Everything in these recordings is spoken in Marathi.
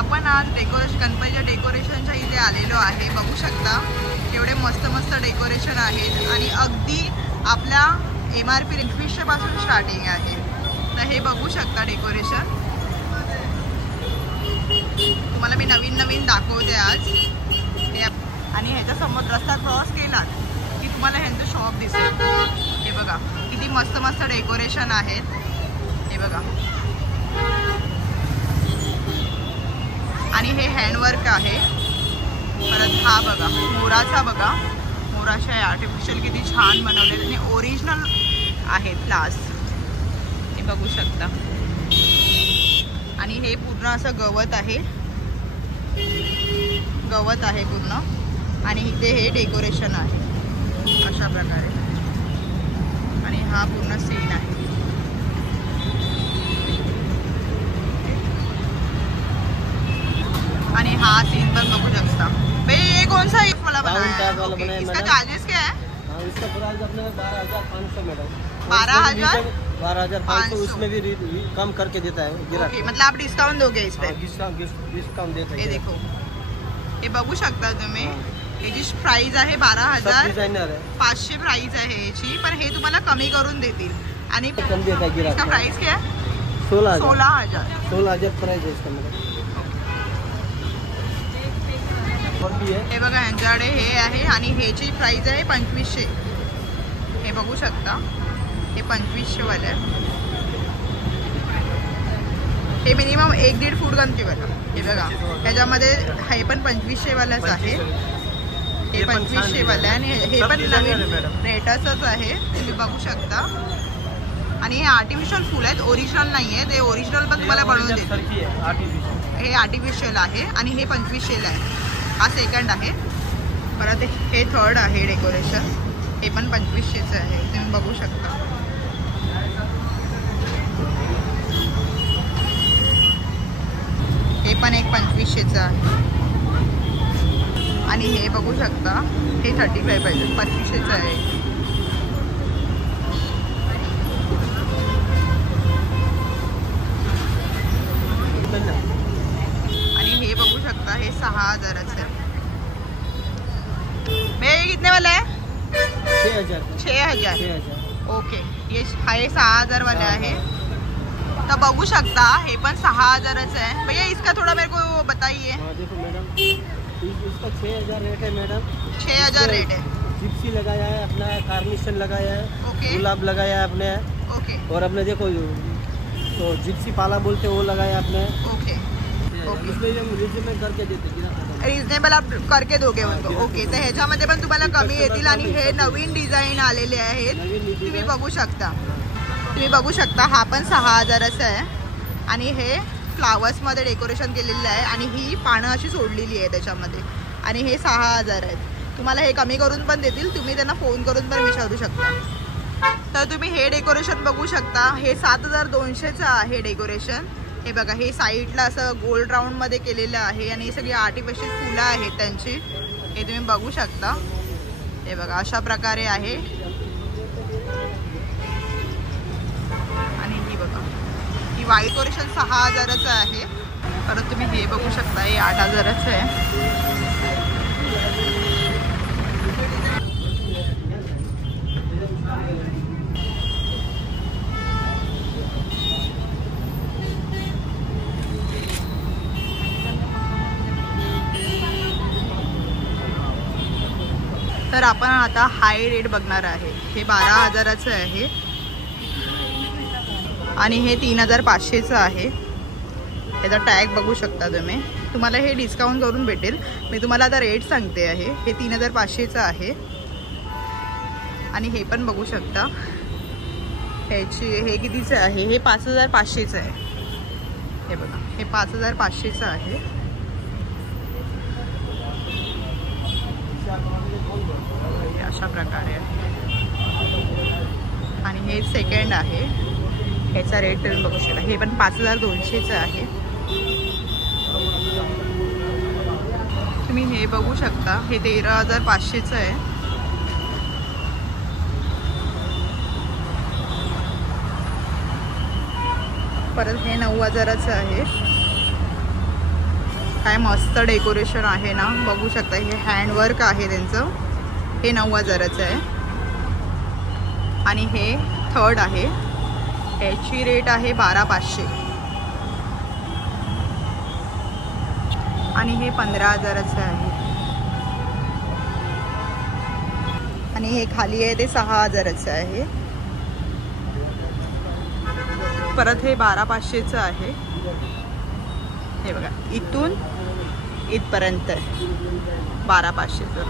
आपण आज गणपतीच्या डेकोरेशनच्या इथे आलेलो आहे। बघू शकता एवढे मस्त मस्त डेकोरेशन आहेत आणि अगदी आपल्या MRP 2500 पासून स्टार्टिंग आहे। तर हे बघू शकता डेकोरेशन, तुम्हाला मी नवीन नवीन दाखवते आज। आणि ह्याच्या समोर रस्ता क्रॉस केला की तुम्हाला ह्यांचं शॉप दिसेल। हे बघा किती मस्त मस्त डेकोरेशन आहेत, हे बघा। आणि हे हँडवर्क आहे। परत हा बघा मोराचा, बघा मोराचे आर्टिफिशियल किती छान बनवलेले आणि ओरिजिनल आहेत फ्लावर्स, हे बघू शकता। आणि हे पूर्ण असं गवत आहे, गवत आहे पूर्ण। आणि इथे हे डेकोरेशन आहे अशा प्रकारे। आणि हा पूर्ण सीन आहे। आणि हा सीन पण बघू शकता। भाई ये कौन सा वाला बनाया है? इसका चार्जेस क्या है? इसका प्राइस अपने 12,500 मैडम। 12,500 उसमें भी कम करके देता है। ओके, मतलब आप डिस्काउंट दोगे इस पे? डिस्काउंट देता है। ये देखो, हे बघू शकता तुम्ही। याची प्राइस आहे 12,500 प्राइस आहे याची, पण हे तुम्हाला कमी करून देतील। आणि इसका प्राइस क्या है? 16,000 प्राइस है इसका मैडम। हे बघा यांच्याकडे हे आहे आणि ह्याची प्राइस आहे 2500। हे बघू शकता, हे 2500 वाला आहे। हे मिनिमम 1-1.5 फूट गणपतीवाला। हे बघा ह्याच्यामध्ये हे पण 2500 वालाच आहे, हे 2500 वाला आहे। आणि हे पण नवीन रेटसच आहे, तुम्ही बघू शकता। आणि हे आर्टिफिशियल फुल आहेत, ओरिजिनल नाही आहे। ते ओरिजिनल पण तुम्हाला बनवून देतील। हे आर्टिफिशियल आहे आणि हे 2500 आहे। हा सेकंड आहे। परत हे थर्ड आहे डेकोरेशन, हे पण 2500चं आहे, तुम्ही बघू शकता। हे पण एक 2500चं आहे। आणि हे बघू शकता, हे 35 पाहिजे, 2500चं आहे। आणि हे बघू शकता, हे 6,000चं आहे। ये कितने वाला है? 6,000। ओके, ये 6,000 वाला आहे। तो बघू शकता हे पण 6,000चं आहे। भैया इसका थोड़ा मेरे को बताइए। देखो मैडम, इसका 6,000 रेट है मैडम। 6,000 रेट है। जिप्सी लगाया है अपना, कार्निशन लगाया है, ओके, गुलाब लगाया है अपने, ओके। और अपने देखो तो जिप्सी पाला बोलते वो लगाया अपने। ओके, रिजनेबल करके देते, रिजनेबल आप करके दोगे उनको। ओके, तर ह्याच्यामध्ये पण तुम्हाला कमी येतील। आणि हे नवीन डिझाईन आलेले आहेत, तुम्ही बघू शकता। हा पण 6,000चा आहे। आणि हे फ्लावर्समध्ये डेकोरेशन केलेलं आहे आणि ही पानं अशी सोडलेली आहे त्याच्यामध्ये। आणि हे 6,000 आहेत। तुम्हाला हे कमी करून पण देतील, तुम्ही त्यांना फोन करून पण विचारू शकता। तर तुम्ही हे डेकोरेशन बघू शकता, हे 7,200चं आहे डेकोरेशन। हे बघा, हे साईडला असं गोल्ड राऊंडमध्ये केलेलं आहे आणि ही सगळी आर्टिफिशियल फुलं आहेत त्यांची, हे तुम्ही बघू शकता। हे बघा अशा प्रकारे आहे। आणि ही बघा, ही व्हाईट डेकोरेशन 6,000चं आहे। परत तुम्ही हे बघू शकता, हे 8,000चं आहे। तर आपण आता हाय रेट बघणार आहे। हे 12,000चं आहे आणि हे 3,500चं आहे। याचा टॅग बघू शकता तुम्ही, तुम्हाला हे डिस्काउंट करून भेटेल। मी तुम्हाला आता रेट सांगते आहे। हे 3,500चं आहे। आणि हे पण बघू शकता, हे कितीचं आहे? हे 5,500चं आहे। हे बघा, हे 5,500चं आहे। अशा प्रकारे आहे। आणि हे सेकंड आहे, ह्याचा रेट तुम्ही बघू शकता, हे पण 5,200चं आहे। तुम्ही हे बघू शकता, हे 13,500चं आहे। परत हे 9,000चं आहे। काय मस्त डेकोरेशन आहे ना, बघू शकता. हे हँडवर्क आहे त्यांचं. हे 9,000चं आहे. आणि हे थर्ड आहे. ह्याची रेट आहे 12,500. आणि हे 15,000चं आहे. आणि हे खाली आहे ते 6,000चं आहे. परत हे 12,500चं आहे. हे बघा, इथून इथपर्यंत 12,500चं.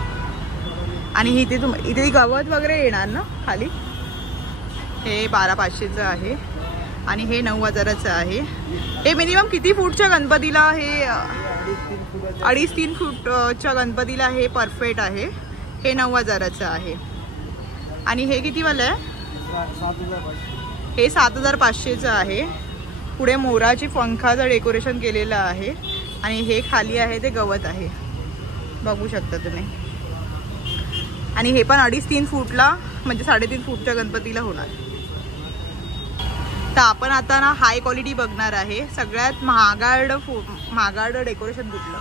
आणि इथे गवत वगैरे येणार ना खाली. हे 12,500चं आहे. आणि हे 9,000चं आहे. हे मिनिमम किती फूटच्या गणपतीला? हे 2.5-3 फूटच्या गणपतीला हे परफेक्ट आहे. हे 9,000चं आहे. आणि हे कितीवालं आहे? हे 7,500चं आहे. पुढे मोराची पंखाचं डेकोरेशन केलेलं आहे. आणि हे खाली आहे ते गवत आहे, बघू शकता तुम्ही. आणि हे पण 2.5-3 फूटला, म्हणजे 3.5 फूटच्या गणपतीला होणार. तर आपण आता ना हाय क्वालिटी बघणार आहे. सगळ्यात महागाड डेकोरेशन कुठलं?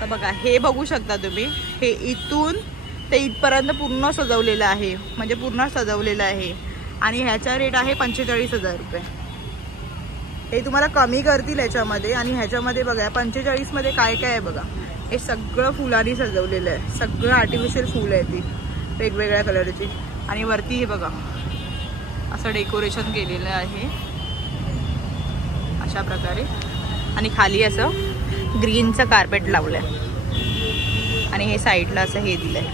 तर बघा, हे बघू शकता तुम्ही. हे इथून ते इथपर्यंत पूर्ण सजवलेलं आहे, म्हणजे पूर्ण सजवलेलं आहे. आणि ह्याचा रेट आहे 45,000 रुपये. हे तुम्हाला कमी करतील ह्याच्यामध्ये. आणि ह्याच्यामध्ये बघा 45मध्ये काय काय आहे बघा. हे सगळं फुलांनी सजवलेलं आहे. सगळं आर्टिफिशियल फुल आहे ती वेगवेगळ्या कलरची. आणि वरती हे बघा असं डेकोरेशन केलेलं आहे अशा प्रकारे. आणि खाली असं ग्रीनचं कार्पेट लावलंय. आणि हे साईडला असं हे दिलंय.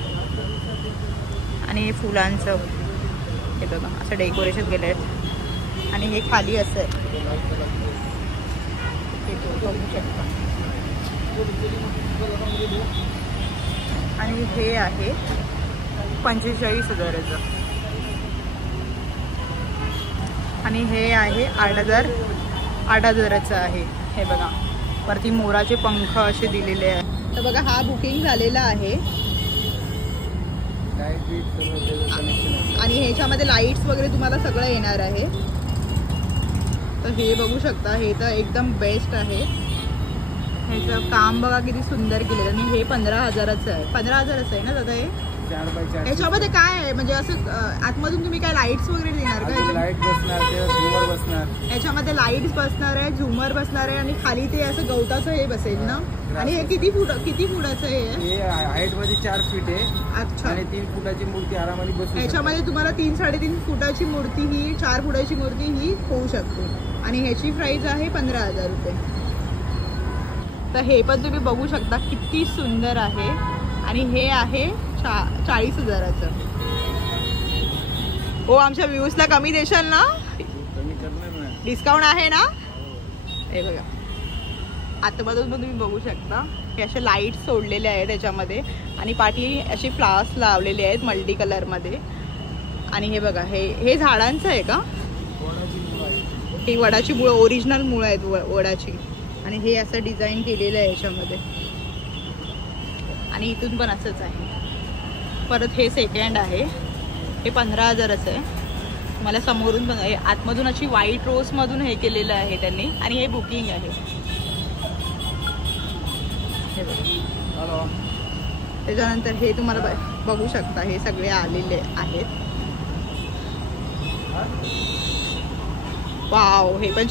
आणि हे फुलांचं हे बघा असं डेकोरेशन केलंय. आणि हे खाली असं आहे, बघू शकता. आणि हे आहे 45,000चं. आणि हे आहे 8,000चं आहे. हे बघा वरती मोराचे पंख असे दिलेले आहे. तर बघा हा बुकिंग झालेला आहे. आणि ह्याच्यामध्ये लाईट्स वगैरे तुम्हाला सगळं येणार आहे. तर हे बघू शकता. हे तर एकदम बेस्ट आहे. ह्याचं काम बघा किती सुंदर केलेलं. आणि हे 15,000चं आहे. 15,000चं आहे ना दादा हे? ह्याच्यामध्ये काय आहे, म्हणजे असं आतमधून तुम्ही काय लाईट्स वगैरे देणार का? लाईट बसणार, झुमर बसणार. ह्याच्यामध्ये लाईट्स बसणार आहे, झुमर बसणार आहे. आणि खाली ते असं गवताचं हे बसेल ना. आणि हे किती फुटाचं हे हाईट मध्ये 4 फीट आहे. अच्छा. आणि 3 फुटाची मूर्ती आरामाने बसू. ह्याच्यामध्ये तुम्हाला 3-3.5 फुटाची मूर्ती ही 4 फुटाची मूर्ती ही होऊ शकते. आणि ह्याची प्राइस आहे 15,000 रुपये. तर हे पण तुम्ही बघू शकता किती सुंदर आहे. आणि हे आहे 40,000चं. हो, आमच्या व्ह्यूजला कमी देशाल ना? डिस्काउंट आहे ना? हे बघा आतमधून पण तुम्ही बघू शकता. हे असे लाईट सोडलेले आहेत त्याच्यामध्ये. आणि पाठी असे फ्लावर्स लावलेले आहेत मल्टी कलरमध्ये. आणि हे बघा हे झाडांचं आहे का? ही वडाची मुळं, ओरिजिनल मुळं आहेत वडाची. आणि हे असं डिझाईन केलेलं आहे याच्यामध्ये. आणि इथून पण असंच आहे. परत हे सेकंड आहे. हे 15,000चं आहे. मला समोरून पण आहे. आतमधून अशी व्हाईट रोजमधून हे केलेलं आहे त्यांनी. आणि हे बुकिंग आहे. त्याच्यानंतर हे तुम्हाला बघू शकता. हे सगळे आलेले आहेत. वाव, हे पण